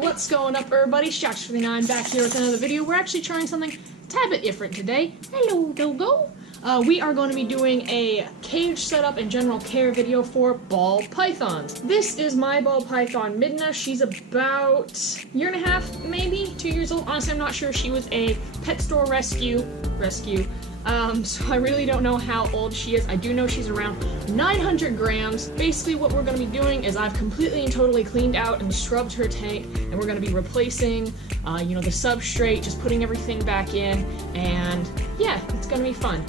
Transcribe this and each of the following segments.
what's going up everybody? Shox49 back here with another video. We're actually trying something a tad bit different today. Hello, Dogo. We are going to be doing a cage setup and general care video for ball pythons. This is my ball python, Midna. She's about a year and a half, maybe 2 years old. Honestly, I'm not sure. She was a pet store rescue. So I really don't know how old she is. I do know she's around 900 grams. Basically what we're going to be doing is I've completely and totally cleaned out and scrubbed her tank, and we're going to be replacing, the substrate, just putting everything back in, and yeah, it's going to be fun.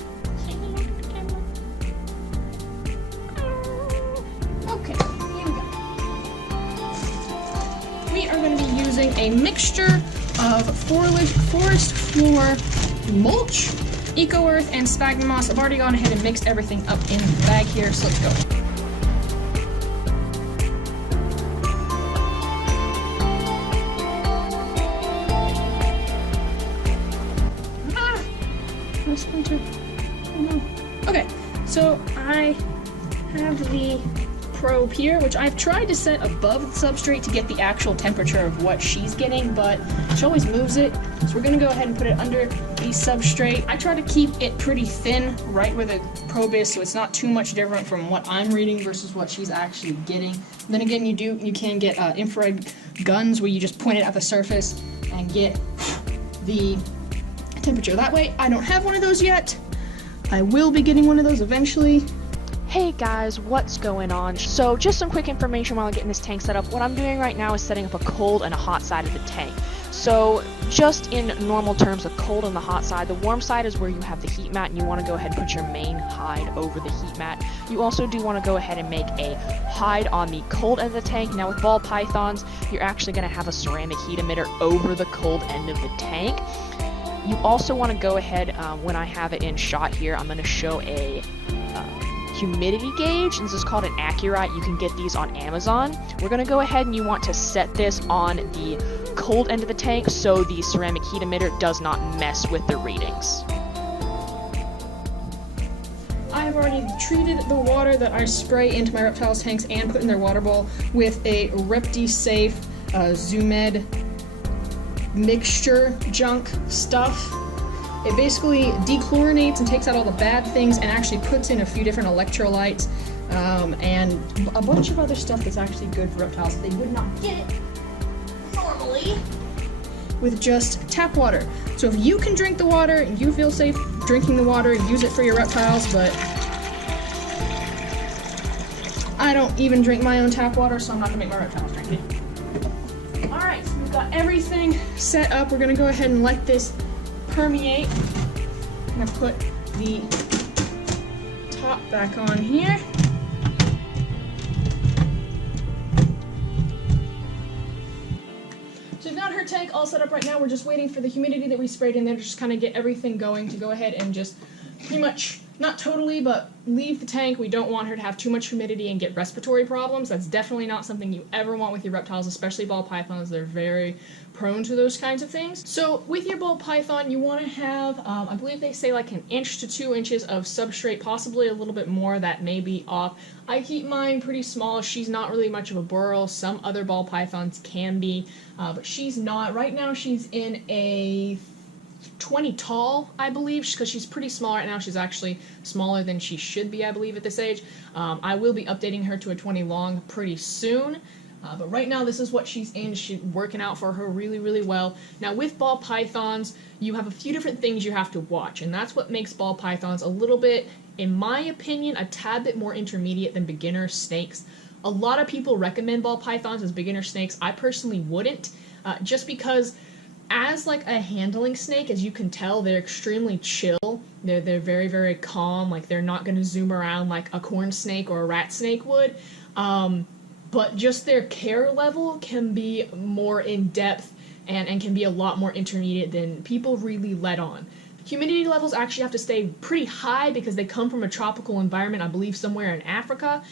Okay, here we go. We are going to be using a mixture of forest floor mulch, Eco Earth, and sphagnum moss. I've already gone ahead and mixed everything up in the bag here, so let's go. My splinter. Oh no. Okay, so I have the probe here, which I've tried to set above the substrate to get the actual temperature of what she's getting, but she always moves it. So we're gonna go ahead and put it under the substrate. I try to keep it pretty thin right where the probe is, so it's not too much different from what I'm reading versus what she's actually getting. Then again, you can get infrared guns where you just point it at the surface and get the temperature that way. I don't have one of those yet. I will be getting one of those eventually. Hey guys, what's going on? So just some quick information while I'm getting this tank set up. What I'm doing right now is setting up a cold and a hot side of the tank. So just in normal terms, the cold and the hot side, the warm side is where you have the heat mat and you want to go ahead and put your main hide over the heat mat. You also do want to go ahead and make a hide on the cold end of the tank. Now with ball pythons, you're actually going to have a ceramic heat emitter over the cold end of the tank. You also want to go ahead, when I have it in shot here, I'm going to show a humidity gauge. This is called an Accurite. You can get these on Amazon. We're going to go ahead and you want to set this on the cold end of the tank so the ceramic heat emitter does not mess with the readings. I've already treated the water that I spray into my reptiles tanks and put in their water bowl with a ReptiSafe Zoomed mixture junk stuff. It basically dechlorinates and takes out all the bad things and actually puts in a few different electrolytes and a bunch of other stuff that's actually good for reptiles. They would not get it normally with just tap water. So if you can drink the water and you feel safe drinking the water, use it for your reptiles, but I don't even drink my own tap water, so I'm not gonna make my reptiles drink it. Alright, so we've got everything set up. We're gonna go ahead and let this permeate. I'm gonna put the top back on here. So we've got her tank all set up right now. We're just waiting for the humidity that we sprayed in there to just kind of get everything going, to go ahead and just pretty much, not totally, but leave the tank. We don't want her to have too much humidity and get respiratory problems. That's definitely not something you ever want with your reptiles, especially ball pythons. They're very prone to those kinds of things. So with your ball python, you want to have, I believe they say like 1 inch to 2 inches of substrate, possibly a little bit more. That may be off. I keep mine pretty small. She's not really much of a burrow. Some other ball pythons can be, but she's not. Right now she's in a 20 tall, I believe, because she's pretty small right now. She's actually smaller than she should be, I believe, at this age. I will be updating her to a 20 long pretty soon. But right now, this is what she's in. She's working out for her really, really well. Now, with ball pythons, you have a few different things you have to watch, and that's what makes ball pythons a little bit, in my opinion, a tad bit more intermediate than beginner snakes. A lot of people recommend ball pythons as beginner snakes. I personally wouldn't, just because as like a handling snake, as you can tell, they're extremely chill. They're very, very calm. Like, they're not going to zoom around like a corn snake or a rat snake would. But just their care level can be more in-depth and can be a lot more intermediate than people really let on. Humidity levels actually have to stay pretty high because they come from a tropical environment, I believe somewhere in Africa.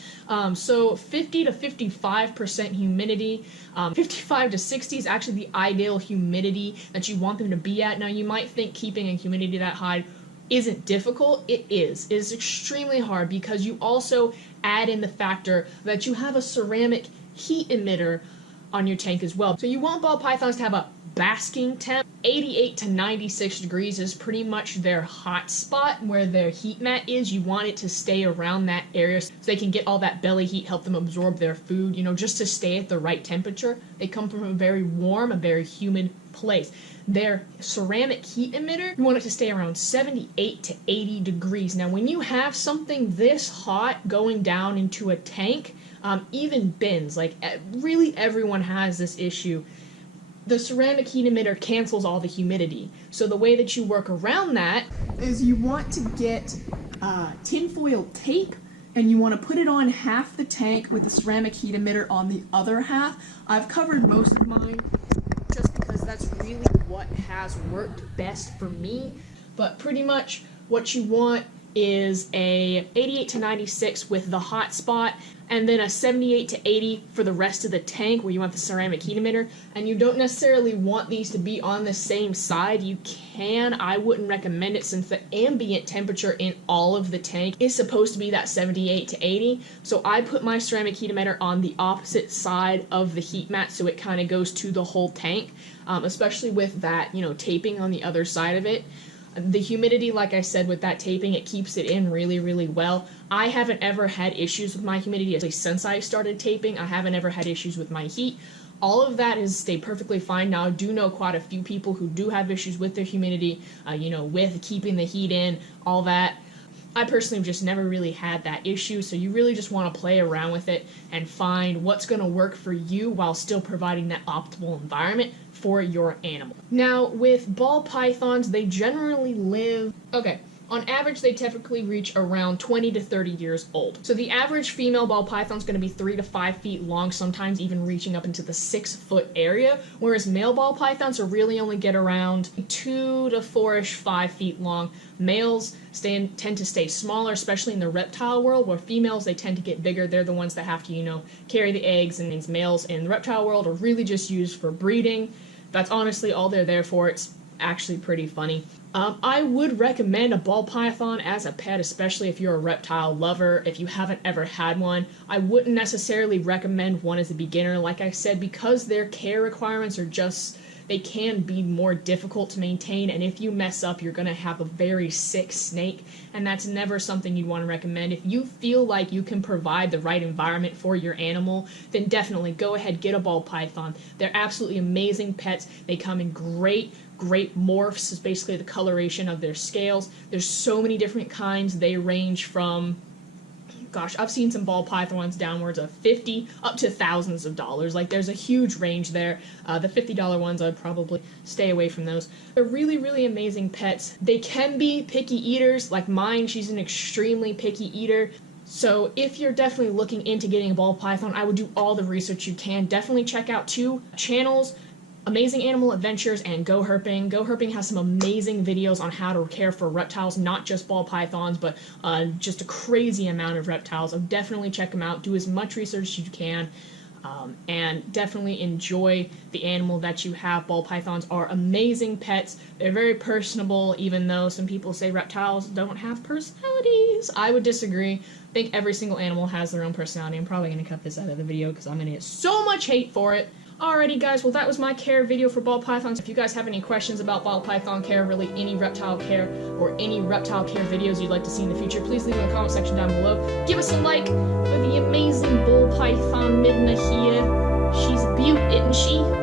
So 50 to 55% humidity. 55 to 60 is actually the ideal humidity that you want them to be at. Now, you might think keeping a humidity that high isn't difficult. It is. It is extremely hard because you also add in the factor that you have a ceramic heat emitter on your tank as well. So you want ball pythons to have a basking temp. 88 to 96 degrees is pretty much their hot spot where their heat mat is. You want it to stay around that area so they can get all that belly heat, help them absorb their food, you know, just to stay at the right temperature. They come from a very warm, a very humid place. Their ceramic heat emitter, you want it to stay around 78 to 80 degrees. Now, when you have something this hot going down into a tank, even bins, like really everyone has this issue. The ceramic heat emitter cancels all the humidity. So the way that you work around that is you want to get tinfoil tape and you want to put it on half the tank with the ceramic heat emitter on the other half. I've covered most of mine just because that's really what has worked best for me. But pretty much what you want is a 88 to 96 with the hot spot, and then a 78 to 80 for the rest of the tank where you want the ceramic heat emitter. And you don't necessarily want these to be on the same side. You can, I wouldn't recommend it since the ambient temperature in all of the tank is supposed to be that 78 to 80. So I put my ceramic heat emitter on the opposite side of the heat mat so it kind of goes to the whole tank, especially with that, you know, taping on the other side of it. The humidity, like I said, with that taping, it keeps it in really, really well. I haven't ever had issues with my humidity, at least since I started taping. I haven't ever had issues with my heat. All of that has stayed perfectly fine. Now, I do know quite a few people who do have issues with their humidity, you know, with keeping the heat in, all that. I personally have just never really had that issue, so you really just want to play around with it and find what's going to work for you while still providing that optimal environment for your animal. Now, with ball pythons, they generally live, on average, they typically reach around 20 to 30 years old. So the average female ball python is going to be 3 to 5 feet long, sometimes even reaching up into the 6-foot area, whereas male ball pythons are really only get around 2 to 4-ish, 5 feet long. Males tend to stay smaller, especially in the reptile world, where females, they tend to get bigger. They're the ones that have to, you know, carry the eggs, and these males in the reptile world are really just used for breeding. That's honestly all they're there for. It's actually pretty funny. I would recommend a ball python as a pet, especially if you're a reptile lover. If you haven't ever had one, I wouldn't necessarily recommend one as a beginner. Like I said, because their care requirements are just, they can be more difficult to maintain, and if you mess up, you're going to have a very sick snake, and that's never something you'd want to recommend. If you feel like you can provide the right environment for your animal, then definitely go ahead, get a ball python. They're absolutely amazing pets. They come in great morphs, is basically the coloration of their scales. There's so many different kinds. They range from, gosh, I've seen some ball pythons downwards of $50 up to thousands of dollars. Like, there's a huge range there. The $50 ones, I'd probably stay away from those. They're really, really amazing pets. They can be picky eaters. Like mine, she's an extremely picky eater. So if you're definitely looking into getting a ball python, I would do all the research you can. Definitely check out 2 channels, Amazing Animal Adventures and Go Herping. Go Herping has some amazing videos on how to care for reptiles, not just ball pythons, but just a crazy amount of reptiles. So definitely check them out. Do as much research as you can, and definitely enjoy the animal that you have. Ball pythons are amazing pets. They're very personable, even though some people say reptiles don't have personalities. I would disagree. I think every single animal has their own personality. I'm probably going to cut this out of the video because I'm going to get so much hate for it. Alrighty guys, well that was my care video for ball pythons. If you guys have any questions about ball python care, really any reptile care, or any reptile care videos you'd like to see in the future, please leave in the comment section down below. Give us a like for the amazing ball python Midna here. She's a beaut, isn't she?